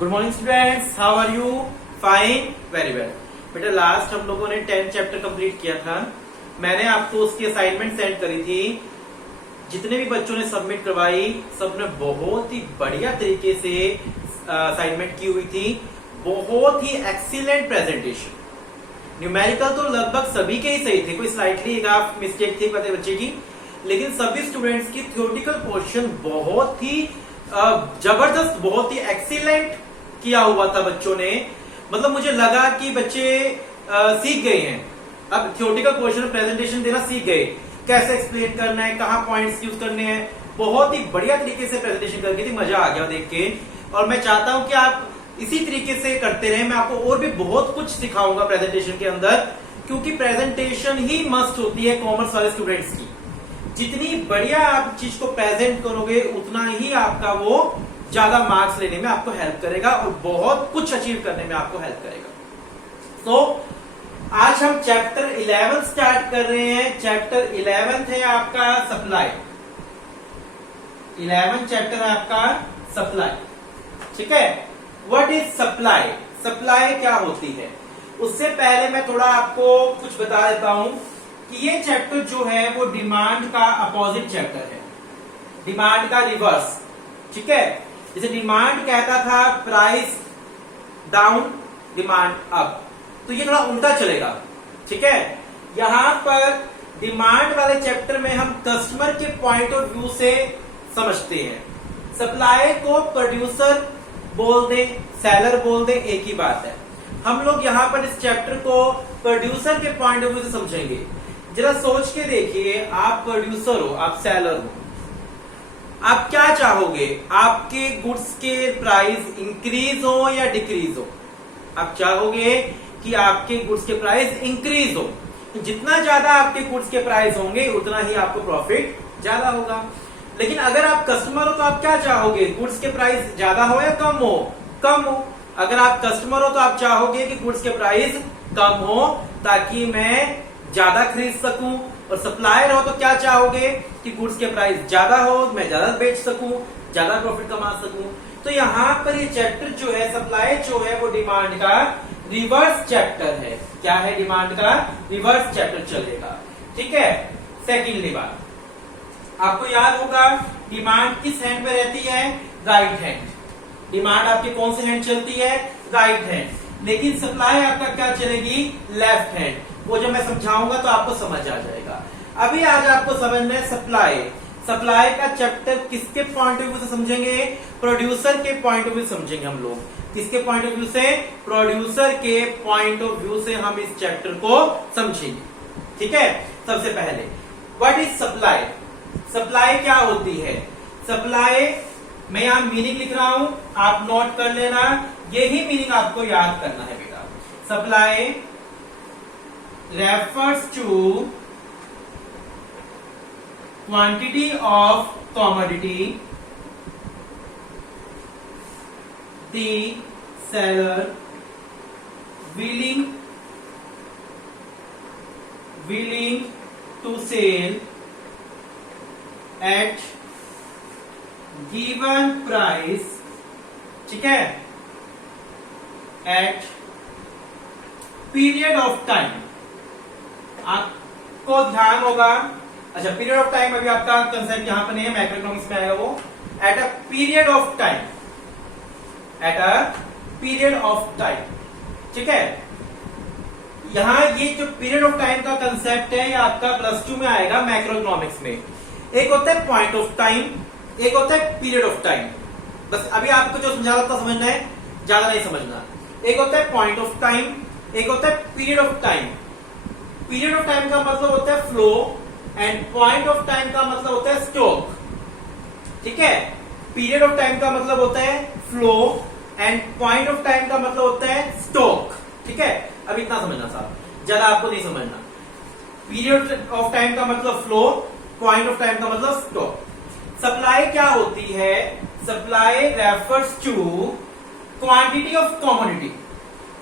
Good morning students, how are you? Fine, very well. बेटा last हम लोगों ने 10th चैप्टर कंप्लीट किया था। मैंने आपको उसकी असाइनमेंट सेंड करी थी। जितने भी बच्चों ने सबमिट करवाई सबने बहुत ही बढ़िया तरीके से असाइनमेंट की हुई थी। बहुत ही एक्सीलेंट प्रेजेंटेशन। न्यूमेरिकल तो लगभग सभी के ही सही थे, कोई स्लाइटली एक मिस्टेक थी बच्चे की, लेकिन सभी स्टूडेंट्स की थ्योरेटिकल पोर्शन बहुत ही जबरदस्त, बहुत ही एक्सीलेंट किया हुआ था बच्चों ने। मतलब मुझे लगा कि बच्चे सीख गए हैं, अब थ्योरेटिकल पोर्शन में प्रेजेंटेशन देना सीख गए, कैसे एक्सप्लेन करना है, कहाँ पॉइंट्स यूज करने हैं। बहुत ही बढ़िया तरीके से प्रेजेंटेशन करके थी, मजा आ गया देख के। और मैं चाहता हूं कि आप इसी तरीके से करते रहें। मैं आपको और भी बहुत कुछ सिखाऊंगा प्रेजेंटेशन के अंदर, क्योंकि प्रेजेंटेशन ही मस्ट होती है कॉमर्स वाले स्टूडेंट्स की। जितनी बढ़िया आप चीज को प्रेजेंट करोगे उतना ही आपका वो ज्यादा मार्क्स लेने में आपको हेल्प करेगा और बहुत कुछ अचीव करने में आपको हेल्प करेगा। तो आज हम चैप्टर 11 स्टार्ट कर रहे हैं। चैप्टर 11 है आपका सप्लाई। 11 चैप्टर है आपका सप्लाई, ठीक है। What is supply? सप्लाई क्या होती है? उससे पहले मैं थोड़ा आपको कुछ बता देता हूं कि ये चैप्टर जो है वो डिमांड का अपोजिट चैप्टर है, डिमांड का रिवर्स, ठीक है। जैसे डिमांड कहता था प्राइस डाउन, डिमांड अप, तो ये थोड़ा उल्टा चलेगा, ठीक है। यहां पर डिमांड वाले चैप्टर में हम कस्टमर के पॉइंट ऑफ व्यू से समझते हैं। सप्लाई को प्रोड्यूसर बोल दे, सेलर बोल दे, एक ही बात है। हम लोग यहां पर इस चैप्टर को प्रोड्यूसर के पॉइंट ऑफ व्यू से समझेंगे। जरा सोच के देखिए, आप प्रोड्यूसर हो, आप सेलर हो, आप क्या चाहोगे? आपके गुड्स के प्राइस इंक्रीज हो या डिक्रीज हो? आप चाहोगे कि आपके गुड्स के प्राइस इंक्रीज हो। जितना ज्यादा आपके गुड्स के प्राइस होंगे उतना ही आपको प्रॉफिट ज्यादा होगा। लेकिन अगर आप कस्टमर हो तो आप क्या चाहोगे? गुड्स के प्राइस ज्यादा हो या कम हो? कम हो। अगर आप कस्टमर हो तो आप चाहोगे कि गुड्स के प्राइस कम हो ताकि मैं ज्यादा खरीद सकूं। और सप्लायर हो तो क्या चाहोगे कि गुड्स के प्राइस ज्यादा हो, मैं ज्यादा बेच सकूं, ज्यादा प्रॉफिट कमा सकूं। तो यहां पर ये चैप्टर जो है सप्लाई जो है वो डिमांड का रिवर्स चैप्टर है। क्या है? डिमांड का रिवर्स चैप्टर चलेगा, ठीक है। सेकेंडली बात, आपको याद होगा डिमांड किस हैंड में रहती है? Right hand. डिमांड आपके कौन से हैंड चलती है? Right hand. लेकिन सप्लाई आपका क्या चलेगी? Left hand. वो जब मैं समझाऊंगा तो आपको समझ आ जाएगा। अभी आज आपको समझना है सप्लाई। सप्लाई का चैप्टर किसके पॉइंट ऑफ व्यू से समझेंगे? प्रोड्यूसर के पॉइंट ऑफ व्यू समझेंगे हम लोग। किसके पॉइंट ऑफ व्यू से? प्रोड्यूसर के पॉइंट ऑफ व्यू से हम इस चैप्टर को समझेंगे, ठीक है। सबसे पहले व्हाट इज सप्लाई? सप्लाई क्या होती है? सप्लाई, मैं यहां मीनिंग लिख रहा हूं, आप नोट कर लेना। यही मीनिंग आपको याद करना है बेटा। Supply refers to quantity of commodity the seller willing to sell at given price, ठीक है, at period of time। आपको ध्यान होगा, अच्छा पीरियड ऑफ टाइम अभी आपका कंसेप्ट यहां पर नहीं है, मैक्रोइकोनॉमिक्स में आएगा वो। Eight a period of time, eight a period of time, ठीक है। यहां ये जो पीरियड ऑफ टाइम का कंसेप्ट है ये आपका +2 में आएगा मैक्रोइकोनॉमिक्स में। एक होता है पॉइंट ऑफ टाइम, एक होता है पीरियड ऑफ टाइम। बस अभी आपको जो समझा रहा था समझना है, ज्यादा नहीं समझना। एक होता है पॉइंट ऑफ टाइम, एक होता है period of time. Period of time का मतलब होता है flow and point of time का मतलब होता है स्टॉक, ठीक है। पीरियड ऑफ टाइम का मतलब होता है flow and point of time का मतलब होता है स्टॉक, ठीक है। अब इतना समझना साहब, ज्यादा आपको नहीं समझना। पीरियड ऑफ टाइम का मतलब फ्लो, पॉइंट ऑफ टाइम का मतलब स्टॉक। सप्लाई क्या होती है? Supply refers to quantity of commodity,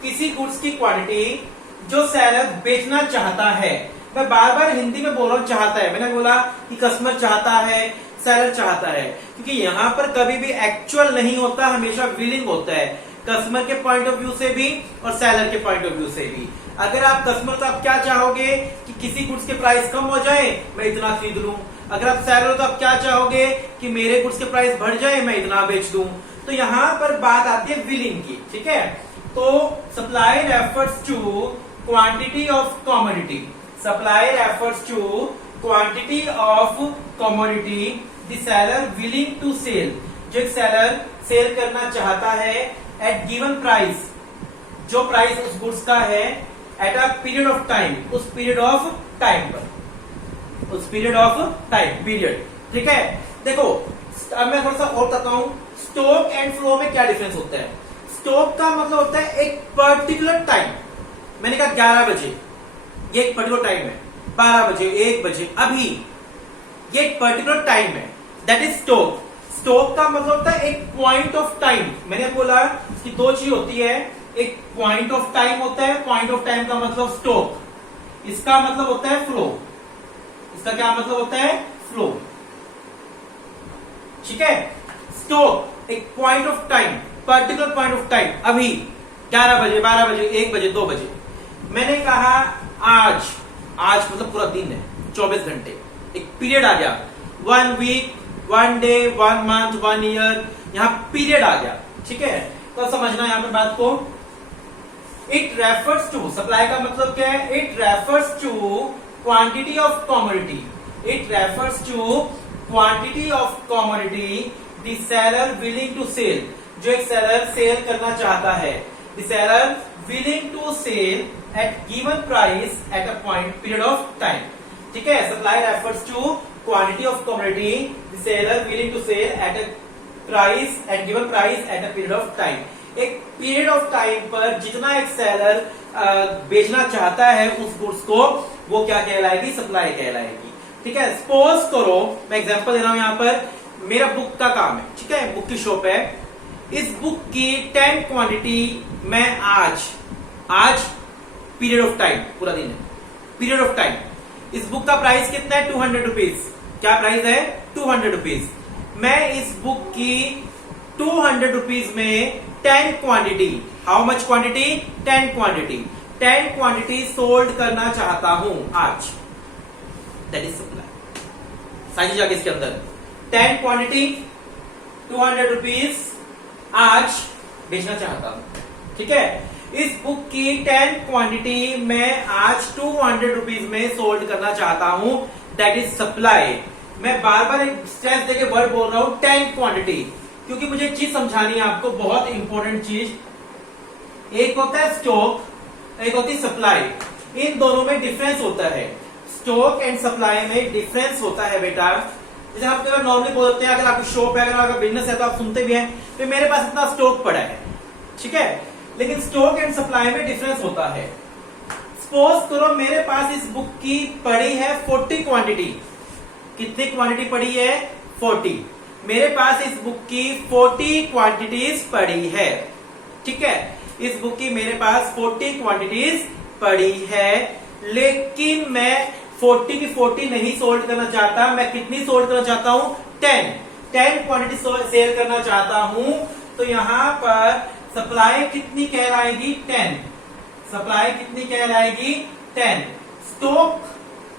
किसी गुड्स की क्वांटिटी जो सेलर बेचना चाहता है। मैं बार बार हिंदी में बोल रहा हूं चाहता है, मैंने बोला कि कस्टमर चाहता है, सेलर चाहता है, क्योंकि यहां पर कभी भी एक्चुअल नहीं होता, हमेशा विलिंग होता है। कस्टमर के पॉइंट ऑफ व्यू से भी और सेलर के पॉइंट ऑफ व्यू से भी। अगर आप कस्टमर तो आप क्या चाहोगे कि किसी गुड्स के प्राइस कम हो जाए, मैं इतना खरीद लूं। अगर आप सेलर हो तो आप क्या चाहोगे कि मेरे गुड्स के प्राइस बढ़ जाए, मैं इतना बेच दूं। तो यहां पर बात आती है विलिंग की, ठीक है। तो supply refers to quantity of commodity, supply refers to quantity of commodity the seller willing to sell, जो एक सेलर सेल करना चाहता है एट गिवन प्राइस, जो प्राइस उस गुड्स का है at a period of time, उस पीरियड ऑफ टाइम पर, उस पीरियड ऑफ टाइम पीरियड, ठीक है। देखो अब मैं थोड़ा सा और बताता हूं, स्टॉक एंड फ्लो में क्या डिफरेंस होता है। स्टॉक का मतलब होता है एक पर्टिकुलर टाइम, मैंने कहा 11 बजे, ये एक पर्टिकुलर टाइम है, 12 बजे, 1 बजे, अभी ये एक पर्टिकुलर टाइम है, दैट इज स्टॉक। स्टॉक का मतलब होता है एक पॉइंट ऑफ टाइम। मैंने बोला कि दो चीज होती है, एक पॉइंट ऑफ टाइम होता है, पॉइंट ऑफ टाइम का मतलब स्टॉक, इसका मतलब होता है फ्लो, इसका क्या मतलब होता है फ्लो, ठीक है। स्टॉक एक point of time, particular point of time, अभी 11 बजे, 12 बजे, 1 बजे, 2 बजे। मैंने कहा आज, आज मतलब पूरा दिन है, 24 घंटे, एक पीरियड आ गया, 1 वीक, 1 डे, 1 मंथ, 1 ईयर, यहां पीरियड आ गया, ठीक है। तो समझना यहां पर बात को। इट रेफर्स टू, सप्लाई का मतलब क्या है, it refers to quantity of commodity, it refers to quantity of commodity the seller willing to sell, जो एक सेलर सेल करना चाहता है, the seller willing to sell at given price at a point period of time, ठीक है। Supply refers to quantity of commodity the seller willing to sell at a price, at given price at a period of time. एक period of time पर जितना एक seller बेचना चाहता है उस गुड्स को, वो क्या कहलाएगी, सप्लाई कहलाएगी, ठीक है। सपोज करो, मैं एग्जांपल दे रहा हूं यहां पर, मेरा बुक का काम है, ठीक है, बुक की शॉप है, इस बुक की 10 क्वांटिटी मैं आज पीरियड ऑफ टाइम, पूरा दिन है, पीरियड ऑफ टाइम, इस बुक का प्राइस कितना है, 200 रुपीज, क्या प्राइस है, 200 रुपीज। मैं इस बुक की 200 रुपीज में 10 quantity, how much quantity, 10 quantity, 10 quantity sold करना चाहता हूं आज, दैट इज सप्लाई। सारी चीज आगे इसके अंदर 10 क्वांटिटी 200 रुपीज आज बेचना चाहता हूं, ठीक है। इस बुक की 10 क्वांटिटी मैं आज 200 रुपीज में सोल्ड करना चाहता हूं, दैट इज सप्लाई। मैं बार बार एक स्ट्रेस देके वर्ड बोल रहा हूं 10 क्वांटिटी, क्योंकि मुझे एक चीज समझानी है आपको, बहुत इंपॉर्टेंट चीज। एक होता है स्टॉक, एक होती है सप्लाई, इन दोनों में डिफरेंस होता है। स्टॉक एंड सप्लाई में डिफरेंस होता है बेटा। जैसे आप नॉर्मली बोलते हैं, अगर आपकी शॉप है, अगर आपका बिजनेस है, तो आप सुनते भी हैं तो मेरे पास इतना स्टॉक पड़ा है, ठीक है। लेकिन स्टॉक एंड सप्लाई में डिफरेंस होता है। सपोज करो मेरे पास इस बुक की पड़ी है 40 क्वांटिटी, कितनी क्वांटिटी पड़ी है, 40। मेरे पास इस बुक की 40 क्वांटिटीज पड़ी है, ठीक है। इस बुक की मेरे पास 40 क्वांटिटीज पड़ी है, लेकिन मैं 40 की 40 नहीं सोल्ड करना चाहता, मैं कितनी सोल्ड करना चाहता हूं, 10 क्वांटिटी सेल करना चाहता हूं। तो यहां पर सप्लाई कितनी कहलाएगी, 10, सप्लाई कितनी कहलाएगी, 10। स्टॉक,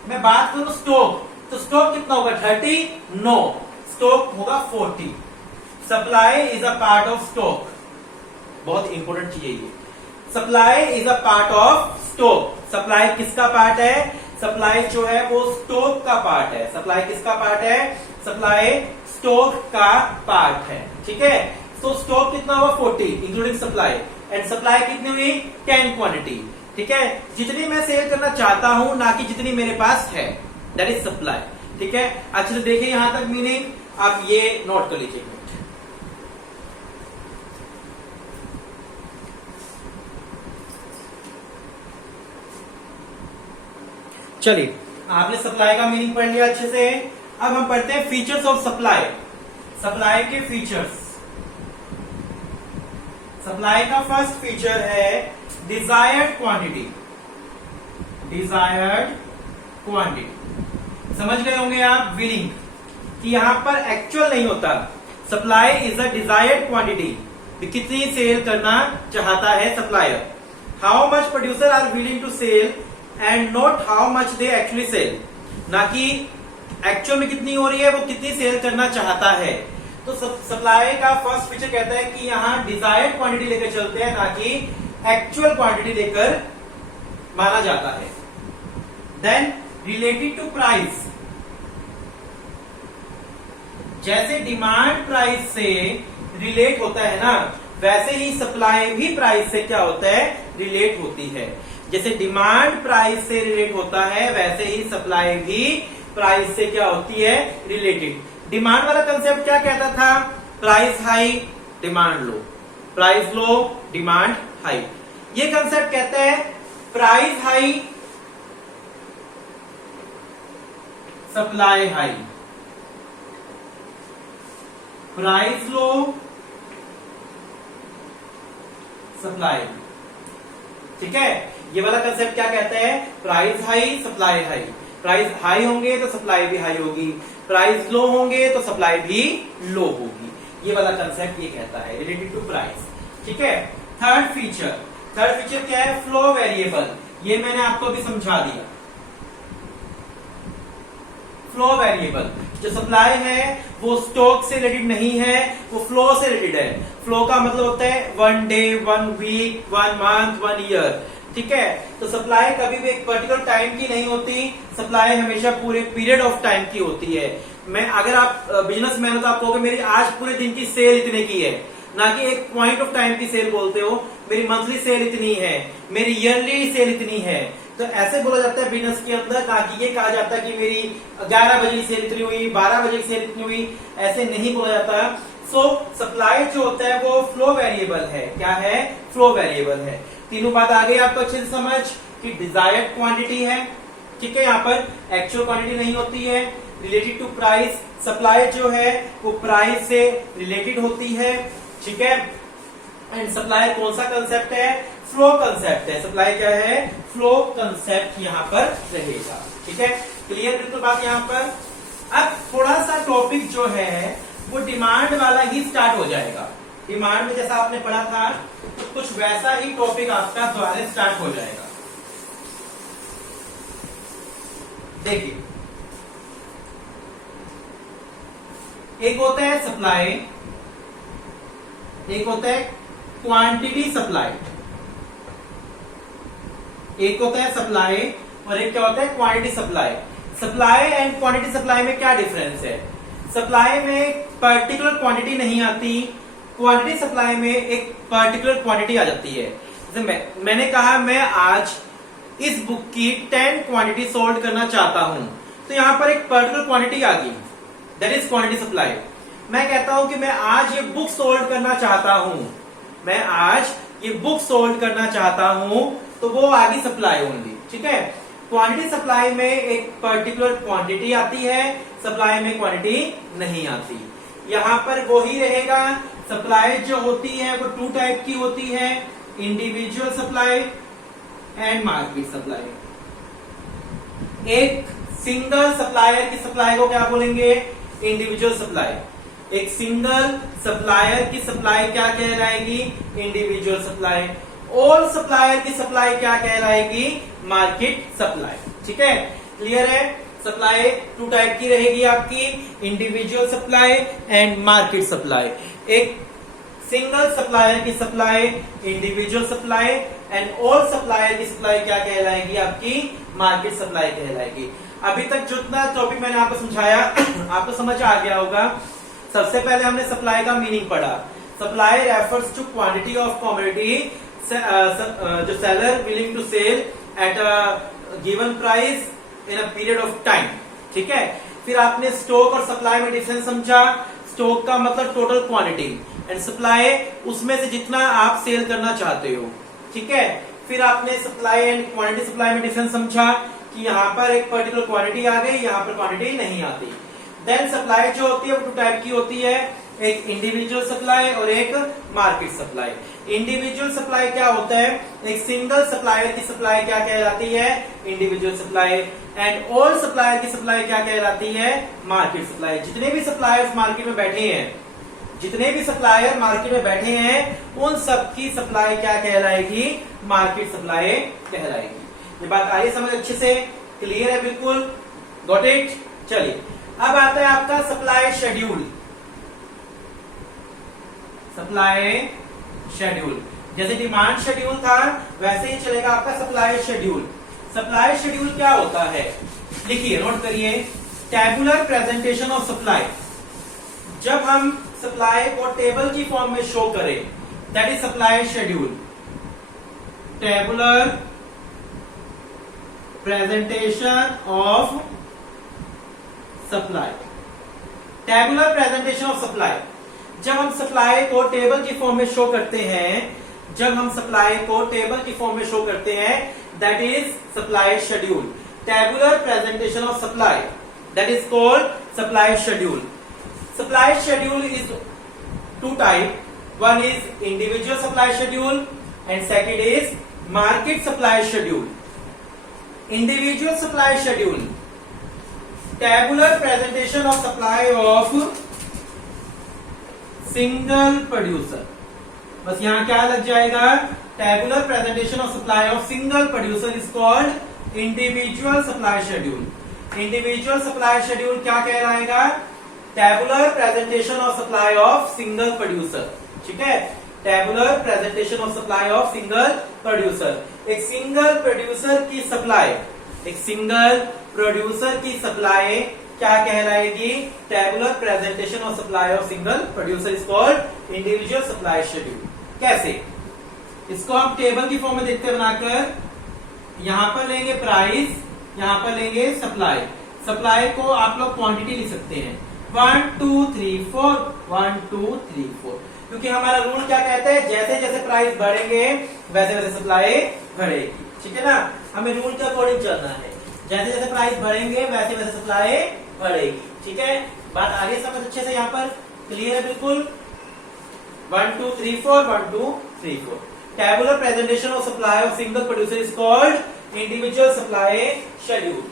मैं बात करूं स्टॉक, तो स्टॉक कितना होगा, 30, नो, स्टॉक होगा 40। Supply is a part of stock, बहुत इंपॉर्टेंट चीज है ये। Supply is a part of stock. Supply किसका पार्ट है, सप्लाई जो है वो स्टॉक का पार्ट है। सप्लाई किसका पार्ट है, सप्लाई स्टॉक का पार्ट है, ठीक है। तो स्टॉक कितना हुआ, 40 इंक्लूडिंग सप्लाई, एंड सप्लाई कितनी हुई, 10 क्वांटिटी, ठीक है। जितनी मैं सेल करना चाहता हूं, ना कि जितनी मेरे पास है, दैट इज सप्लाई, ठीक है। अच्छे से देखिए यहां तक मीनिंग, आप ये नोट कर लीजिए। चलिए, आपने सप्लाई का मीनिंग पढ़ लिया अच्छे से। अब हम पढ़ते हैं फीचर्स ऑफ सप्लाई, सप्लाई के फीचर्स। सप्लाई का फर्स्ट फीचर है डिजायर्ड क्वांटिटी, डिजायर्ड क्वांटिटी। समझ गए होंगे आप विलिंग, कि यहां पर एक्चुअल नहीं होता, supply is a desired quantity, कितनी सेल करना चाहता है supplier. How much producer are willing to sell and not how much they actually sell, ना कि एक्चुअल में कितनी हो रही है, वो कितनी सेल करना चाहता है। तो सप्लाई का फर्स्ट फीचर कहता है कि यहां डिजायर्ड क्वांटिटी लेकर चलते हैं, ना कि एक्चुअल क्वांटिटी लेकर माना जाता है। देन रिलेटेड टू प्राइस, जैसे डिमांड प्राइस से रिलेट होता है ना, वैसे ही सप्लाई भी प्राइस से क्या होता है, रिलेट होती है। जैसे डिमांड प्राइस से रिलेट होता है, वैसे ही सप्लाई भी प्राइस से क्या होती है, रिलेटेड। डिमांड वाला कंसेप्ट क्या कहता था, price high demand low, price low demand high. ये कंसेप्ट कहता है price high supply high, price low supply. ठीक है, ये वाला कंसेप्ट क्या कहता है, price high supply high. Price high होंगे तो सप्लाई भी हाई होगी, प्राइस लो होंगे तो सप्लाई भी लो होगी। ये वाला कंसेप्ट ये कहता है रिलेटेड टू प्राइस। ठीक है, थर्ड फीचर क्या है, फ्लो वेरिएबल। ये मैंने आपको अभी समझा दिया। फ्लो वेरिएबल, जो सप्लाई है वो स्टॉक से रिलेटेड नहीं है, वो फ्लो से रिलेटेड है। फ्लो का मतलब होता है 1 डे, 1 वीक, 1 मंथ, 1 ईयर। ठीक है, तो सप्लाई कभी भी एक पर्टिकुलर टाइम की नहीं होती, सप्लाई हमेशा पूरे पीरियड ऑफ टाइम की होती है। मैं अगर आप बिजनेसमैन हो तो आप कहोगे मेरी आज पूरे दिन की सेल इतने की है, ना कि एक पॉइंट ऑफ टाइम की सेल बोलते हो, मेरी मंथली सेल इतनी है, मेरी ईयरली सेल इतनी है। तो ऐसे बोला जाता है बिजनेस के अंदर, ना कि ये कहा जाता है कि मेरी 11 बजे की सेल इतनी हुई, 12 बजे की सेल इतनी हुई, ऐसे नहीं बोला जाता। सो सप्लाई जो होता है वो फ्लो वेरिएबल है। क्या है, फ्लो वेरिएबल है। तीनों बात आ गई आपको अच्छे से समझ कि डिजायर्ड क्वांटिटी है, ठीक है, यहाँ पर एक्चुअल क्वांटिटी नहीं होती है। रिलेटेड टू प्राइस, सप्लाई जो है वो प्राइस से रिलेटेड होती है। ठीक है, एंड सप्लाई कौन सा कंसेप्ट है, फ्लो कंसेप्ट है। सप्लाई क्या है, फ्लो कंसेप्ट यहाँ पर रहेगा। ठीक है, क्लियर बिल्कुल बात यहाँ पर। अब थोड़ा सा टॉपिक जो है वो डिमांड वाला ही स्टार्ट हो जाएगा। डिमांड में जैसा आपने पढ़ा था तो कुछ वैसा ही टॉपिक आपका दोबारा स्टार्ट हो जाएगा। देखिए, एक होता है सप्लाई, एक होता है क्वांटिटी सप्लाई। एक होता है सप्लाई और एक क्या होता है, quantity supply. Supply and quantity supply में क्या डिफरेंस है, सप्लाई में पर्टिकुलर क्वांटिटी नहीं आती, क्वांटिटी सप्लाई में एक पर्टिकुलर क्वांटिटी आ जाती है। जैसे मैंने कहा मैं आज इस बुक की 10 क्वांटिटी सोल्ड करना चाहता हूं, तो यहां पर एक पर्टिकुलर क्वांटिटी आ गई, दैट इज क्वांटिटी सप्लाई। मैं कहता हूं कि मैं आज ये बुक सोल्ड करना चाहता हूं, मैं आज ये बुक सोल्ड करना चाहता हूं, तो वो आ गई सप्लाई ओनली। ठीक है, क्वांटिटी सप्लाई में एक पर्टिकुलर क्वांटिटी आती है, सप्लाई में क्वांटिटी नहीं आती। यहां पर वो ही रहेगा। सप्लाई जो होती है वो 2 टाइप की होती है, individual supply and market supply. एक सिंगल सप्लायर की सप्लाई को क्या बोलेंगे, इंडिविजुअल सप्लाई। एक सिंगल सप्लायर की सप्लाई क्या कहलाएगी, इंडिविजुअल सप्लाई। ऑल सप्लायर की सप्लाई क्या कहलाएगी, मार्केट सप्लाई। ठीक है, क्लियर है। सप्लाई 2 टाइप की रहेगी आपकी, individual supply and market supply. एक सिंगल सप्लायर की supply individual supply and all supplier की सप्लाई क्या कहलाएगी, आपकी मार्केट सप्लाई कहलाएगी। अभी तक जितना टॉपिक मैंने आपको समझाया आपको समझ आ गया होगा। सबसे पहले हमने सप्लाई का मीनिंग पढ़ा। Supply refers to quantity of commodity जो seller willing to sell at a given price in a period of time. ठीक है, फिर आपने स्टॉक और सप्लाई में डिफरेंस समझा। स्टॉक का मतलब टोटल क्वांटिटी एंड सप्लाई उसमें से जितना आप सेल करना चाहते हो। ठीक है, फिर आपने सप्लाई एंड क्वांटिटी सप्लाई में डिफरेंस समझा कि यहाँ पर एक पर्टिकुलर क्वांटिटी आ गई, यहाँ पर क्वांटिटी नहीं आती। देन सप्लाई जो होती है वो 2 टाइप की होती है, एक इंडिविजुअल सप्लाई और एक मार्केट सप्लाई। इंडिविजुअल सप्लाई क्या होता है, एक सिंगल सप्लायर की सप्लाई क्या कहलाती है, individual supply and all supplier की सप्लाई क्या कहलाती है, मार्केट सप्लाई। जितने भी सप्लायर्स मार्केट में बैठे हैं जितने भी सप्लायर मार्केट में बैठे हैं उन सब की सप्लाई क्या कहलाएगी, मार्केट सप्लाई कहलाएगी। ये बात आई समझ अच्छे से, क्लियर है बिल्कुल, गॉट इट। चलिए अब आता है आपका सप्लाई शेड्यूल। सप्लाई शेड्यूल जैसे डिमांड शेड्यूल था वैसे ही चलेगा आपका सप्लाई शेड्यूल। सप्लाई शेड्यूल क्या होता है, लिखिए नोट करिए, टेबुलर प्रेजेंटेशन ऑफ सप्लाई। जब हम सप्लाई को टेबल की फॉर्म में शो करें, that is supply schedule. Tabular presentation of supply, tabular presentation of supply. जब हम सप्लाई को टेबल की फॉर्म में शो करते हैं, जब हम सप्लाई को टेबल की फॉर्म में शो करते हैं, that is supply schedule. Tabular presentation of supply, that is called supply schedule. Supply schedule is two type. One is individual supply schedule and second is market supply schedule. Individual supply schedule, tabular presentation of supply of single producer. बस यहां क्या लग जाएगा, tabular presentation of supply of single producer is called individual supply schedule. Individual supply schedule क्या कहलाएगा, tabular presentation of supply of single producer. ठीक है, tabular presentation of supply of single producer. एक सिंगल प्रोड्यूसर की supply, एक single producer की supply क्या कहलाएगी, tabular presentation of supply of single producer is called individual supply schedule. कैसे, इसको हम टेबल की फॉर्म में देखते बनाकर, यहां पर लेंगे प्राइस, यहां पर लेंगे सप्लाई। सप्लाई को आप लोग क्वांटिटी लिख सकते हैं 1 2 3 4 1 2 3 4, क्योंकि हमारा रूल क्या कहता है, जैसे जैसे प्राइस बढ़ेंगे वैसे वैसे सप्लाई बढ़ेगी। ठीक है ना, हमें रूल के अकॉर्डिंग चलना है, जैसे जैसे प्राइस बढ़ेंगे वैसे वैसे सप्लाई बढ़ेगी। ठीक है, बात आगे समझ अच्छे से, यहाँ पर क्लियर है बिल्कुल। 1 2 3 4 1 2 3 4। Tabular presentation of supply of single producer is called individual supply schedule.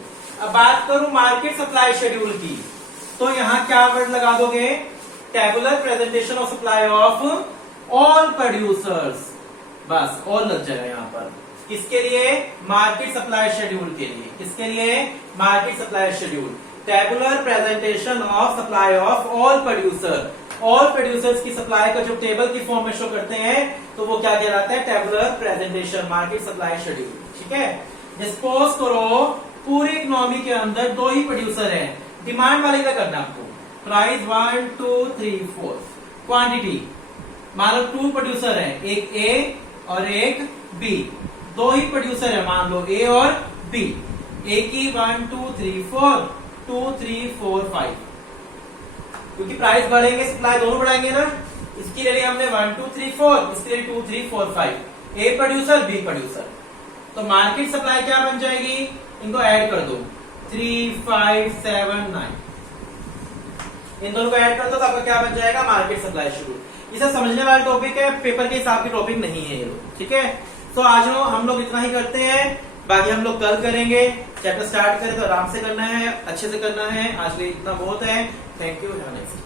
अब बात करूं मार्केट सप्लाई शेड्यूल की, तो यहां क्या वर्ड लगा दोगे, tabular presentation of supply of all producers. बस ऑल लग जाएगा यहां पर, किसके लिए, मार्केट सप्लाई शेड्यूल के लिए। किसके लिए, market supply schedule. Tabular presentation of supply of all producer. All producers की सप्लाई का जो टेबल की फॉर्म में शो करते हैं तो वो क्या कहलाता है, tabular presentation, market supply schedule. ठीक है, सपोज करो पूरी इकोनॉमी के अंदर दो ही प्रोड्यूसर हैं, डिमांड वाले का करना आपको, प्राइस 1 2 3 4, क्वांटिटी मान लो 2 प्रोड्यूसर है, एक ए और एक बी, दो ही प्रोड्यूसर है मान लो ए और बी। ए की 1 2 3 4 2 3 4 5, क्योंकि प्राइस बढ़ेंगे सप्लाई दोनों बढ़ाएंगे ना, इसके लिए हमने 1 2 3 4, इसके लिए 2 3 4 5, ए प्रोड्यूसर बी प्रोड्यूसर। तो मार्केट सप्लाई क्या बन जाएगी, इनको ऐड कर दो 3 5 7 9, इन दोनों को ऐड कर दो तो आपका क्या बन जाएगा, मार्केट सप्लाई शेड्यूल। इसे समझने वाला टॉपिक है, पेपर के हिसाब की टॉपिक नहीं है ये लोग। ठीक है, तो आज हम लोग इतना ही करते हैं, बाकी हम लोग कल करेंगे। चैप्टर स्टार्ट करें तो आराम से करना है, अच्छे से करना है। आज के लिए इतना बहुत है। Thank you, have a nice day.